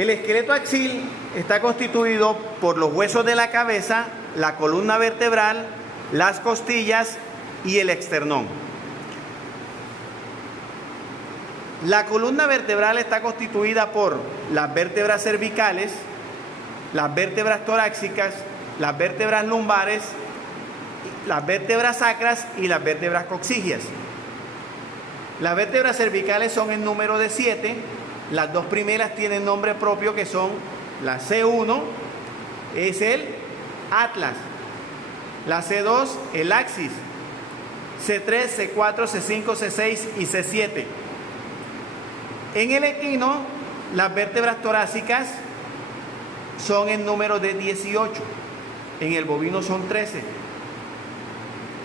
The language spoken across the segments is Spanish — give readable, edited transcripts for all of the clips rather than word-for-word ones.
El esqueleto axil está constituido por los huesos de la cabeza, la columna vertebral, las costillas y el esternón. La columna vertebral está constituida por las vértebras cervicales, las vértebras torácicas, las vértebras lumbares, las vértebras sacras y las vértebras coxígeas. Las vértebras cervicales son en número de 7. Las dos primeras tienen nombre propio, que son la C1, es el atlas, la C2, el axis, C3, C4, C5, C6 y C7. En el equino, las vértebras torácicas son en número de 18, en el bovino son 13.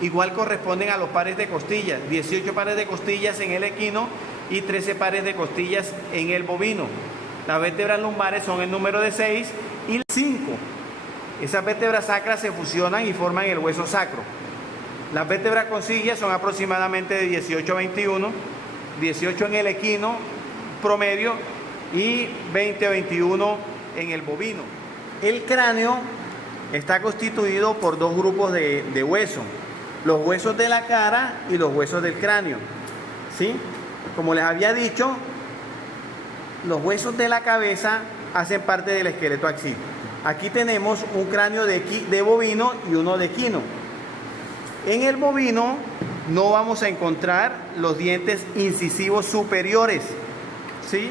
Igual corresponden a los pares de costillas, 18 pares de costillas en el equino y 13 pares de costillas en el bovino. Las vértebras lumbares son en número de 6 y 5. Esas vértebras sacras se fusionan y forman el hueso sacro. Las vértebras coxígeas son aproximadamente de 18 a 21, 18 en el equino promedio y 20 a 21 en el bovino. El cráneo está constituido por dos grupos de huesos, los huesos de la cara y los huesos del cráneo, ¿sí? Como les había dicho, los huesos de la cabeza hacen parte del esqueleto axil. Aquí tenemos un cráneo de bovino y uno de equino. En el bovino no vamos a encontrar los dientes incisivos superiores, ¿sí?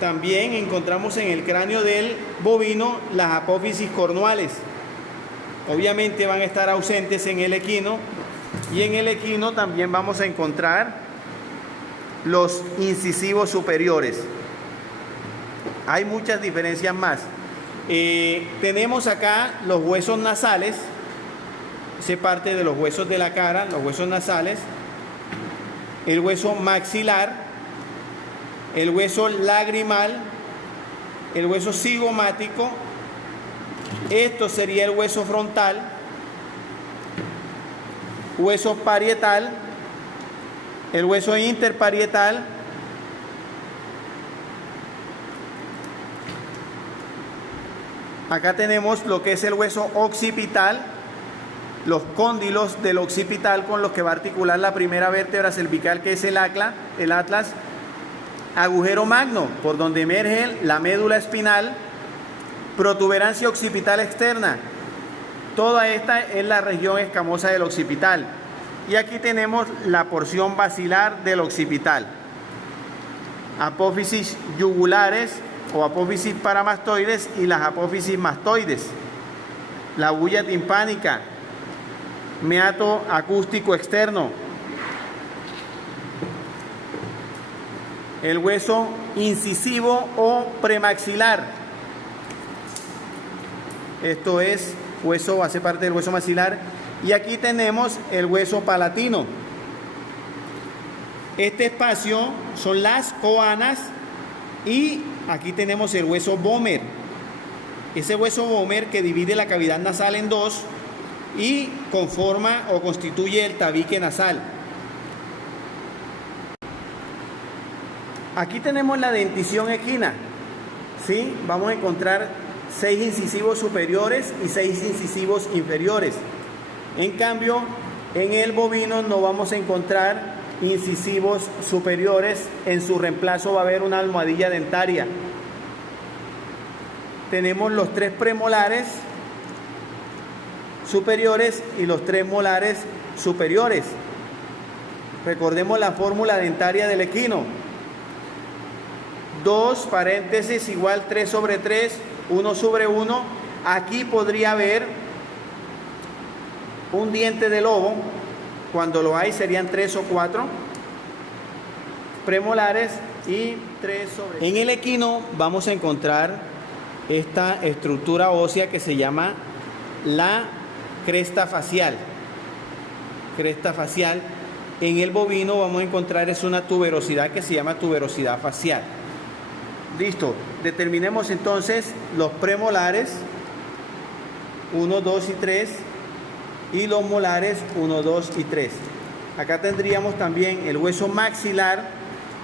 También encontramos en el cráneo del bovino las apófisis cornuales. Obviamente van a estar ausentes en el equino, y en el equino también vamos a encontrar los incisivos superiores. Hay muchas diferencias más. Tenemos acá los huesos nasales, se parte de los huesos de la cara, los huesos nasales, el hueso maxilar, el hueso lagrimal, el hueso cigomático. Esto sería el hueso frontal, hueso parietal, el hueso interparietal, acá tenemos lo que es el hueso occipital, los cóndilos del occipital con los que va a articular la primera vértebra cervical, que es el atlas, agujero magno, por donde emerge la médula espinal, protuberancia occipital externa. Toda esta es la región escamosa del occipital. Y aquí tenemos la porción basilar del occipital. Apófisis yugulares o apófisis paramastoides y las apófisis mastoides. La bulla timpánica, meato acústico externo, el hueso incisivo o premaxilar. Esto es hueso, hace parte del hueso maxilar. Y aquí tenemos el hueso palatino. Este espacio son las coanas y aquí tenemos el hueso vomer. Ese hueso vomer que divide la cavidad nasal en dos y conforma o constituye el tabique nasal. Aquí tenemos la dentición equina, ¿sí? Vamos a encontrar 6 incisivos superiores y 6 incisivos inferiores. En cambio, en el bovino no vamos a encontrar incisivos superiores. En su reemplazo va a haber una almohadilla dentaria. Tenemos los 3 premolares superiores y los 3 molares superiores. Recordemos la fórmula dentaria del equino. 2 paréntesis igual 3 sobre 3, 1 sobre 1. Aquí podría haber un diente de lobo. Cuando lo hay serían 3 o 4 premolares y 3 sobre... En el equino vamos a encontrar esta estructura ósea que se llama la cresta facial. Cresta facial. En el bovino vamos a encontrar es una tuberosidad que se llama tuberosidad facial. Listo. Determinemos entonces los premolares 1, 2 y 3 y los molares 1, 2 y 3. Acá tendríamos también el hueso maxilar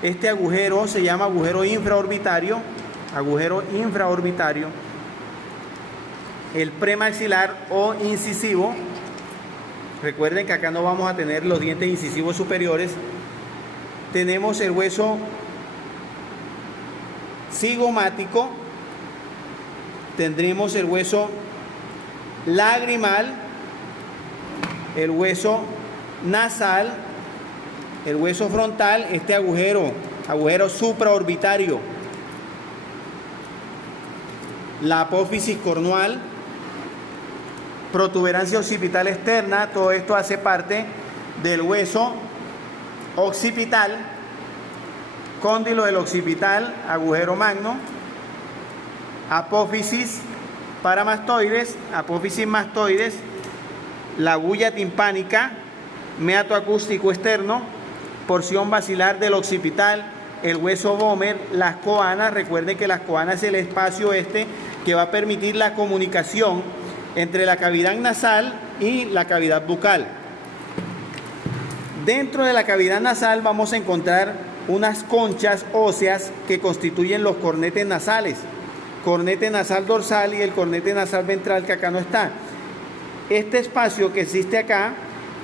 Este agujero se llama agujero infraorbitario. Agujero infraorbitario. El premaxilar o incisivo. Recuerden que acá no vamos a tener los dientes incisivos superiores. Tenemos el hueso cigomático. Tendremos el hueso lagrimal, el hueso nasal, el hueso frontal, este agujero supraorbitario, la apófisis cornual, protuberancia occipital externa. Todo esto hace parte del hueso occipital, cóndilo del occipital, agujero magno, apófisis paramastoides, apófisis mastoides, la bulla timpánica, meato acústico externo, porción basilar del occipital, el hueso vomer, las coanas. Recuerden que las coanas es el espacio que va a permitir la comunicación entre la cavidad nasal y la cavidad bucal. Dentro de la cavidad nasal vamos a encontrar unas conchas óseas que constituyen los cornetes nasales. Cornete nasal dorsal y el cornete nasal ventral, que acá no está. Este espacio que existe acá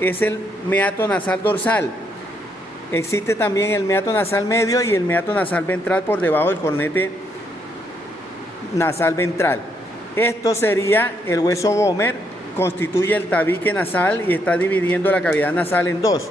es el meato nasal dorsal. Existe también el meato nasal medio y el meato nasal ventral por debajo del cornete nasal ventral. Esto sería el hueso vomer, constituye el tabique nasal y está dividiendo la cavidad nasal en dos.